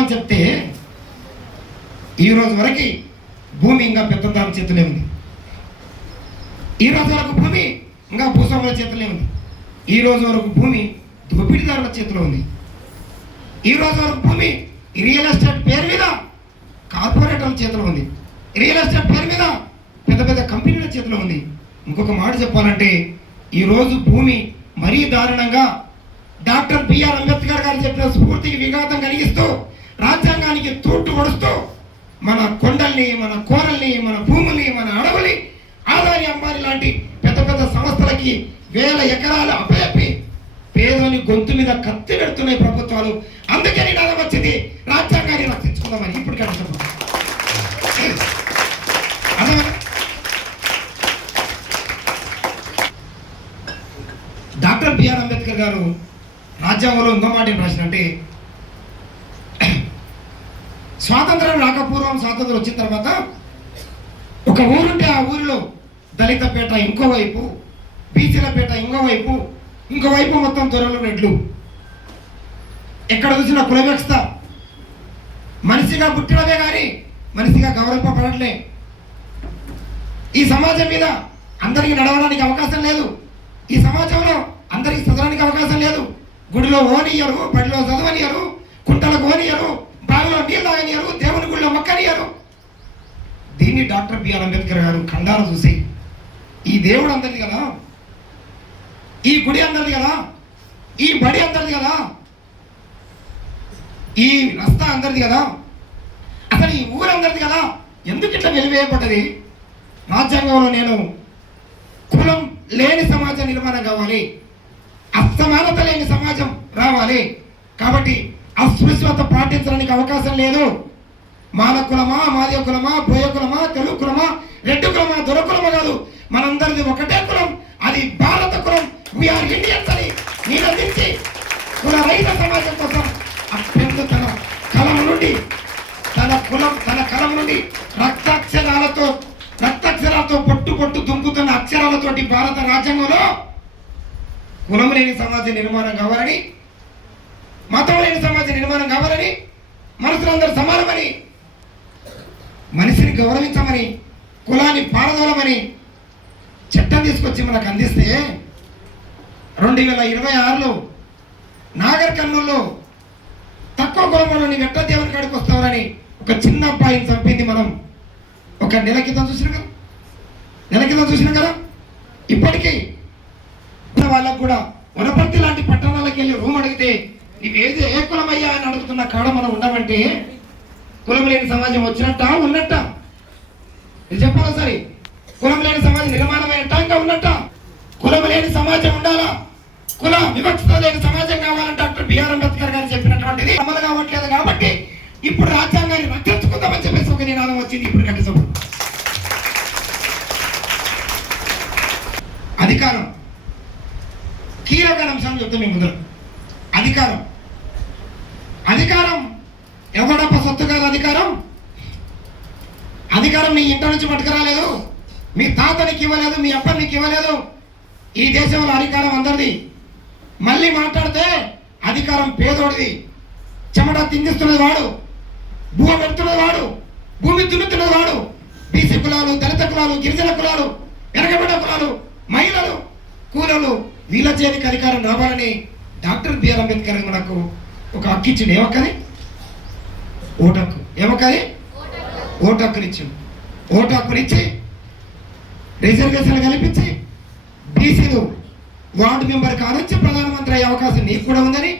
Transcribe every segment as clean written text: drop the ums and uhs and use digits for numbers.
అని చెప్తే ఈ రోజు వరకు భూమి ఇంకా పెత్తందారుల చేతులే ఉంది. ఈ రోజు వరకు భూమి ఇంకా భూస్వాముల చేతులే ఉంది. ఈ రోజు వరకు భూమి దోపిడీదారుల చేతిలో ఉంది. ఈ రోజు వరకు భూమి రియల్ ఎస్టేట్ పేరు మీద కార్పొరేటర్ల చేతిలో ఉంది. రియల్ ఎస్టేట్ పేరు మీద పెద్ద పెద్ద కంపెనీల చేతిలో ఉంది. ఇంకొక మాట చెప్పాలంటే ఈరోజు భూమి మరీ దారుణంగా డాక్టర్ బిఆర్ అంబేద్కర్ గారు చెప్పిన స్ఫూర్తికి విఘాతం కలిగిస్తూ రాజ్యాంగానికి తూట్లు పడుస్తూ మన కొండల్ని, మన కోరల్ని, మన భూముల్ని, మన అడవుల్ని ఆదాని అంబానీ లాంటి పెద్ద పెద్ద సంస్థలకి వేల ఎకరాలు అప్పచెప్పి పేదోని గొంతు మీద కత్తి పెడుతున్నాయి ప్రభుత్వాలు. అందుకే నినాదం వచ్చింది రాజ్యాంగాన్ని రక్షించుకుందామని. ఇప్పుడు కష్టం డాక్టర్ బిఆర్ అంబేద్కర్ గారు రాజ్యాంగంలో ఇంకో మాట ఏం రాసినంటే, స్వాతంత్రం రాకపూర్వం స్వాతంత్రం వచ్చిన తర్వాత ఒక ఊరుంటే ఆ ఊరిలో దళిత పేట ఇంకోవైపు, బీసీల పేట ఇంకోవైపు మొత్తం దొరలు రెడ్లు. ఎక్కడ చూసినా కుల వ్యవస్థ. మనిషిగా పుట్టినదే కానీ మనిషిగా గౌరవింపబడట్లే. ఈ సమాజం మీద అందరికీ నడవడానికి అవకాశం లేదు. ఈ సమాజంలో అందరికీ చదవడానికి అవకాశం లేదు. గుడిలో ఓనియరు, బడిలో చదవనియరు, కుంటలకు ఓనియరు, బావిలో నీళ్ళు తాగనియరు, దేవుని గుడిలో మొక్కనియరు. దీన్ని డాక్టర్ బిఆర్ అంబేద్కర్ గారు ఖండాలు చూసి, ఈ దేవుడు అందరిది కదా, ఈ గుడి అందరిది కదా, ఈ బడి అందరిది కదా, ఈ రస్తా అందరిది కదా, అసలు ఈ ఊరందరిది కదా, ఎందుకు ఇట్లా వెలివేయబడ్డది? రాజ్యాంగంలో నేను కులం లేని సమాజ నిర్మాణం కావాలి, అసమానత లేని సమాజం రావాలి, కాబట్టి అస్పృశ్యత పాటించడానికి అవకాశం లేదు. మాల కులమా, మాదిగ కులమా, బోయ కులమా, తెలుగు కులమా, రెడ్డి కులమా, దొర కులమా కాదు, మనందరిది ఒకటే కులం, అది భారత కులం, వీఆర్ ఇండియన్స్ అని నినదించి కుల రహిత సమాజం కోసం అత్యంత తన కలం నుండి తన కలం నుండి రక్తాక్షరాలతో పొట్టు దుంకుతున్న అక్షరాలతోటి భారత రాజ్యాంగంలో కులం లేని సమాజ నిర్మాణం కావాలని, మతం లేని సమాజ నిర్మాణం కావాలని, మనుషులందరూ సమానమని, మనిషిని గౌరవించమని, కులాన్ని పారదోలమని చట్టం తీసుకొచ్చి మనకు అందిస్తే 2026లో నాగర్ కర్నూలులో తక్కువ కులంలోని వెట్ట దేవుని కాడికి వస్తామని ఒక చిన్న అబ్బాయిని చంపింది మనం ఒక నెల క్రితం చూసినాం కదా. ఇప్పటికీ వాళ్ళకు కూడా వనపర్తి లాంటి పట్టణాలకు వెళ్ళి రూమ్ అడిగితే నీవేది ఏ కులమయ్యా అని అడుగుతున్న కాడ మనం ఉండమంటే కులం లేని సమాజం వచ్చినట్ట ఉన్నట్ట? ఇది చెప్పాలి సరే. కులం లేని సమాజం నిర్మాణమైనట్ట ఇంకా ఉన్నట్ట? కులం లేని సమాజం ఉండాలా, కుల వివక్షత లేని సమాజం కావాలని డాక్టర్ బిఆర్ అంబేద్కర్ గారు చెప్పినటువంటిది అమలు కావట్లేదు. కాబట్టి ఇప్పుడు రాజ్యాంగాన్ని రక్షించుకుందామని చెప్పేసి ఒక నినాదం వచ్చింది. ఇప్పుడు కట్టించు అధికారం కీలక అంశాన్ని చెప్తాం మీ ముందర. అధికారం ఎవడప్ప సొత్తు కాదు. అధికారం నీ ఇంట నుంచి పట్టుకురాలేదు, మీ తాత నీకు ఇవ్వలేదు, మీ అప్ప నీకు ఇవ్వలేదు. ఈ దేశంలో అధికారం అందరిది. మళ్ళీ మాట్లాడితే అధికారం పేదోడిది. చెమట తిందిస్తున్నది వాడు, భూమి పెడుతున్నది వాడు, భూమి దున్నుతున్నది వాడు. బీసీ కులాలు, దళిత కులాలు, గిరిజన కులాలు, వెనకబడ్డ కులాలు, మహిళలు, కూలలు, వీళ్ళ చేతికి అధికారం రావాలని డాక్టర్ బిఆర్ అంబేద్కర్ మనకు ఒక హక్కు ఇచ్చింది. ఏమక్కది? ఓటు హక్కు. ఏమక్కది? ఓటు హక్కునిచ్చింది. ఓటు హక్కునిచ్చి రిజర్వేషన్లు కల్పించి బీసీలు వార్డు మెంబర్ కానుంచి ప్రధానమంత్రి అయ్యే అవకాశం నీకు కూడా ఉందని,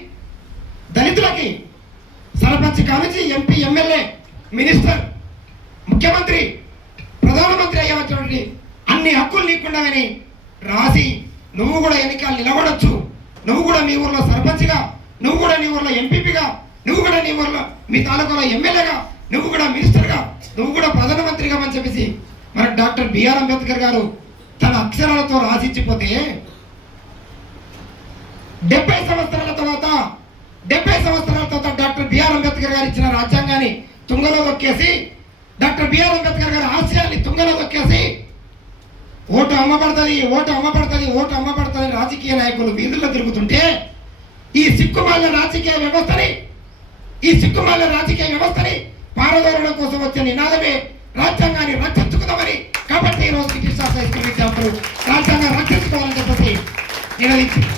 దళితులకి సర్పంచ్ కానుంచి ఎంపీ, ఎమ్మెల్యే, మినిస్టర్, ముఖ్యమంత్రి, ప్రధానమంత్రి అయ్యేటువంటి అన్ని హక్కులు నీకుండవని రాసి నువ్వు కూడా ఎన్నికలు నిలబడొచ్చు, నువ్వు కూడా మీ ఊర్లో సర్పంచ్గా, నువ్వు కూడా నీ ఊర్లో ఎంపీపీగా, నువ్వు కూడా నీ ఊర్లో మీ తాలూకాలో ఎమ్మెల్యేగా, నువ్వు కూడా మినిస్టర్గా, నువ్వు కూడా ప్రధానమంత్రిగా అని చెప్పేసి మన డాక్టర్ బిఆర్ అంబేద్కర్ గారు తన అక్షరాలతో రాసిచ్చిపోతే 70 సంవత్సరాల తర్వాత డాక్టర్ బిఆర్ అంబేద్కర్ గారు ఇచ్చిన రాజ్యాంగాన్ని తుంగలో దొక్కేసి, డాక్టర్ బిఆర్ అంబేద్కర్ గారి ఆశయాన్ని తుంగలో దొక్కేసి ఓటు అమ్మబడుతుంది రాజకీయ నాయకులు వీధుల్లో తిరుగుతుంటే ఈ సిక్కుమాల రాజకీయ వ్యవస్థని ఈ సిగ్గుమాల రాజకీయ వ్యవస్థని పారదోలడం కోసం వచ్చే నినాదమే రాజ్యాంగాన్ని రక్షించుకుందామని. కాబట్టి ఈ రోజు బ్రిటిష్ శాస్త్ర విద్యార్థులు రాజ్యాంగాన్ని రక్షించుకోవాలని చెప్పేసి నినదించింది.